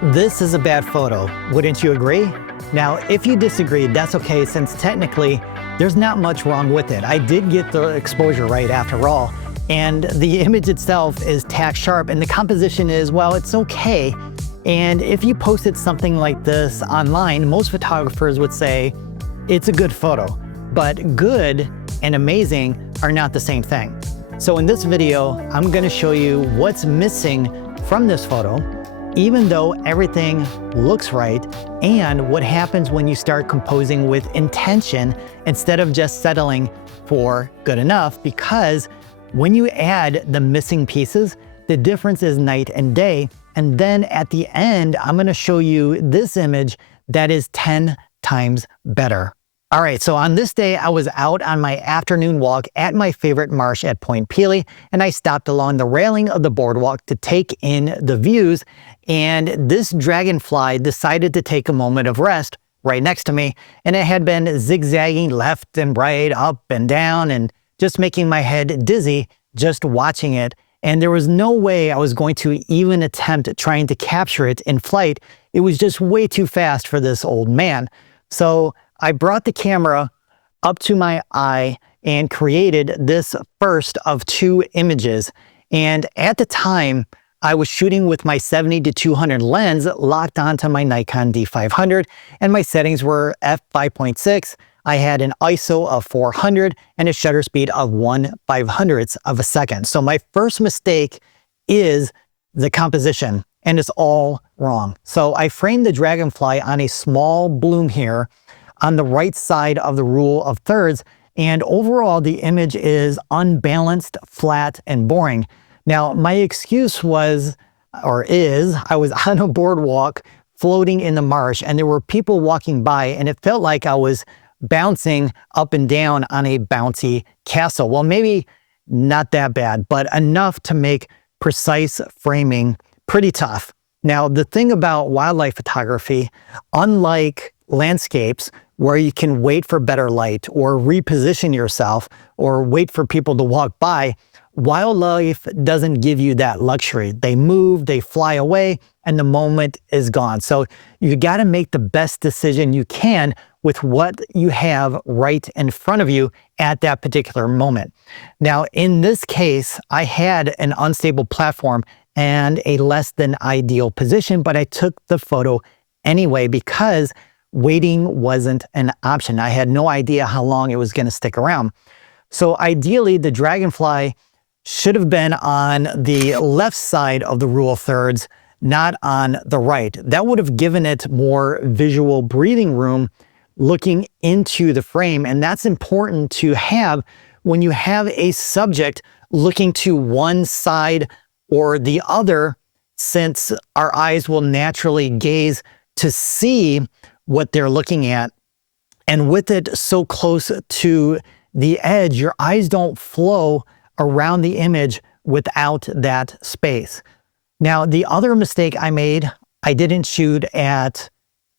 This is a bad photo, wouldn't you agree? Now, if you disagree, that's okay, since technically there's not much wrong with it. I did get the exposure right after all, and the image itself is tack sharp, and the composition is, well, it's okay. And if you posted something like this online, most photographers would say it's a good photo, but good and amazing are not the same thing. So in this video, I'm gonna show you what's missing from this photo, even though everything looks right, and what happens when you start composing with intention instead of just settling for good enough, because when you add the missing pieces, the difference is night and day. And then at the end, I'm gonna show you this image that is 10 times better. All right, so on this day, I was out on my afternoon walk at my favorite marsh at Point Pelee, and I stopped along the railing of the boardwalk to take in the views, and this dragonfly decided to take a moment of rest right next to me, and it had been zigzagging left and right, up and down, and just making my head dizzy just watching it, and there was no way I was going to even attempt trying to capture it in flight. It was just way too fast for this old man. So I brought the camera up to my eye and created this first of two images. And at the time, I was shooting with my 70-200 lens locked onto my Nikon D500, and my settings were f5.6. I had an ISO of 400 and a shutter speed of 1/500th of a second. So my first mistake is the composition, and it's all wrong. So I framed the dragonfly on a small bloom here on the right side of the rule of thirds, and overall the image is unbalanced, flat, and boring. Now, my excuse was, or is, I was on a boardwalk floating in the marsh, and there were people walking by, and it felt like I was bouncing up and down on a bouncy castle. Well, maybe not that bad, but enough to make precise framing pretty tough. Now, the thing about wildlife photography, unlike landscapes where you can wait for better light or reposition yourself or wait for people to walk by, wildlife doesn't give you that luxury. They move, they fly away, and the moment is gone. So you got to make the best decision you can with what you have right in front of you at that particular moment. Now, in this case, I had an unstable platform and a less than ideal position, but I took the photo anyway because waiting wasn't an option. I had no idea how long it was going to stick around. So ideally, the dragonfly should have been on the left side of the rule of thirds, not on the right. That would have given it more visual breathing room looking into the frame, and that's important to have when you have a subject looking to one side or the other, since our eyes will naturally gaze to see what they're looking at. And with it so close to the edge, your eyes don't flow around the image without that space. Now, the other mistake I made, I didn't shoot at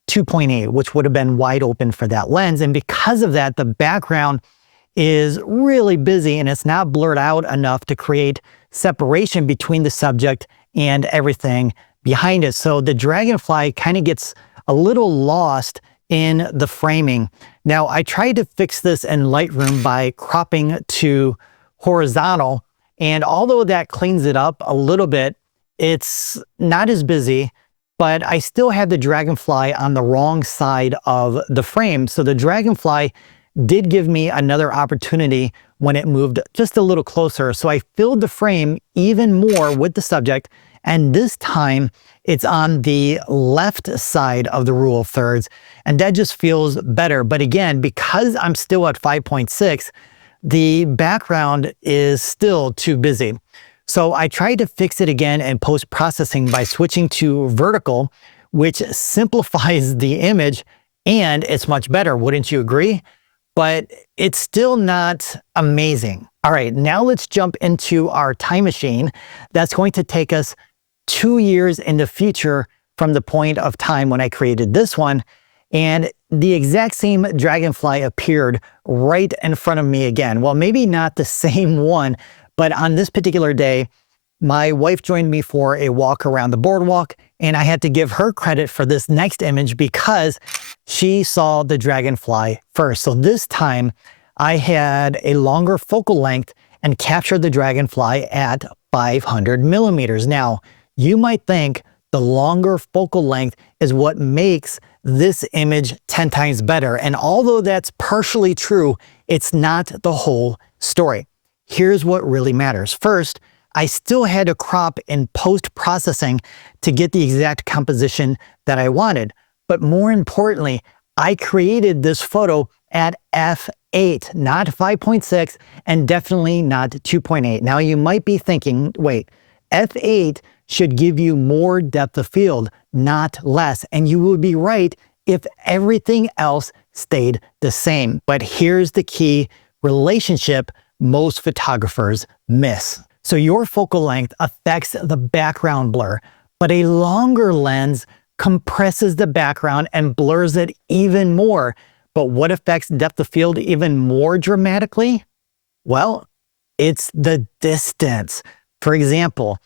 2.8, which would have been wide open for that lens. And because of that, the background is really busy and it's not blurred out enough to create separation between the subject and everything behind it. So the dragonfly kind of gets a little lost in the framing. Now, I tried to fix this in Lightroom by cropping to horizontal, and although that cleans it up a little bit, it's not as busy, but I still had the dragonfly on the wrong side of the frame. So the dragonfly did give me another opportunity when it moved just a little closer. So I filled the frame even more with the subject, and this time it's on the left side of the rule of thirds, and that just feels better. But again, because I'm still at 5.6, the background is still too busy. So I tried to fix it again in post-processing by switching to vertical, which simplifies the image, and it's much better, wouldn't you agree? But it's still not amazing. All right, now let's jump into our time machine that's going to take us 2 years in the future from the point of time when I created this one, and the exact same dragonfly appeared right in front of me again. Well, maybe not the same one, but on this particular day, my wife joined me for a walk around the boardwalk, And I had to give her credit for this next image because she saw the dragonfly first. So this time I had a longer focal length and captured the dragonfly at 500 millimeters. Now, you might think the longer focal length is what makes this image 10 times better. And although that's partially true, it's not the whole story. Here's what really matters. First, I still had to crop in post-processing to get the exact composition that I wanted. But more importantly, I created this photo at f8, not 5.6, and definitely not 2.8. Now you might be thinking, wait, f8 should give you more depth of field, not less. And you would be right if everything else stayed the same. But here's the key relationship most photographers miss. So your focal length affects the background blur, but a longer lens compresses the background and blurs it even more. But what affects depth of field even more dramatically? Well, it's the distance. For example,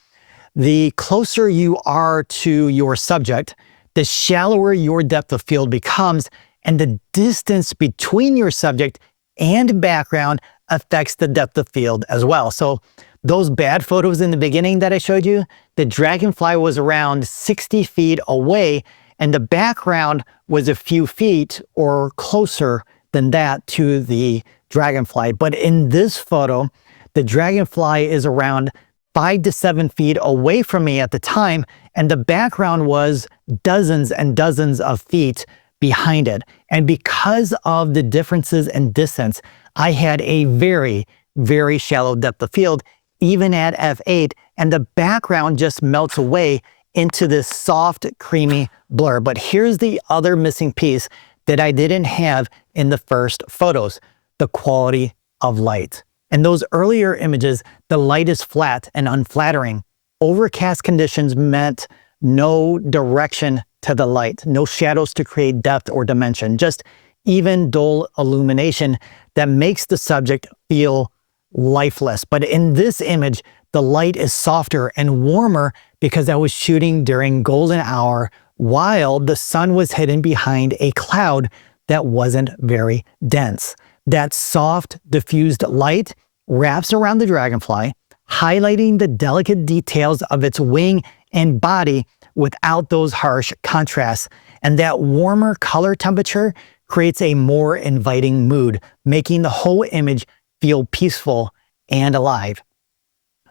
the closer you are to your subject, the shallower your depth of field becomes, and the distance between your subject and background affects the depth of field as well. So those bad photos in the beginning that I showed you, the dragonfly was around 60 feet away, and the background was a few feet or closer than that to the dragonfly. But in this photo, the dragonfly is around 5 to 7 feet away from me at the time, and the background was dozens and dozens of feet behind it. And because of the differences in distance, I had a very, very shallow depth of field, even at f8, and the background just melts away into this soft, creamy blur. But here's the other missing piece that I didn't have in the first photos: the quality of light. In those earlier images, the light is flat and unflattering. Overcast conditions meant no direction to the light, no shadows to create depth or dimension, just even dull illumination that makes the subject feel lifeless. But in this image, the light is softer and warmer because I was shooting during golden hour while the sun was hidden behind a cloud that wasn't very dense. That soft, diffused light wraps around the dragonfly, highlighting the delicate details of its wing and body without those harsh contrasts. And that warmer color temperature creates a more inviting mood, making the whole image feel peaceful and alive.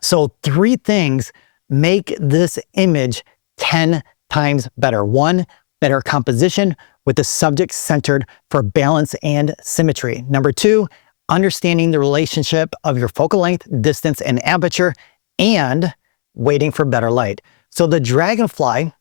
So 3 things make this image 10 times better. 1, better composition with the subject centered for balance and symmetry. Number 2, understanding the relationship of your focal length, distance, and aperture, and waiting for better light. So the dragonfly, you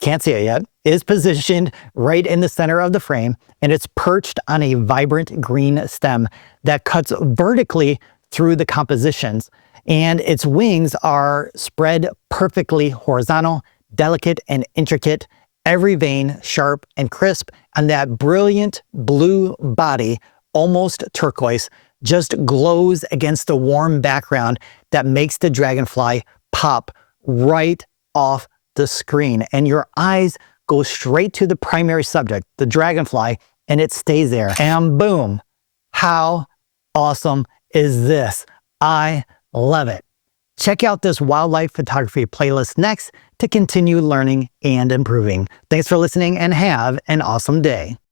can't see it yet, is positioned right in the center of the frame, and it's perched on a vibrant green stem that cuts vertically through the compositions. And its wings are spread perfectly horizontal, delicate and intricate, every vein sharp and crisp, and that brilliant blue body, almost turquoise, just glows against the warm background that makes the dragonfly pop right off the screen. And your eyes go straight to the primary subject, the dragonfly, and it stays there. And boom, how awesome is this? I love it. Check out this wildlife photography playlist next to continue learning and improving. Thanks for listening and have an awesome day.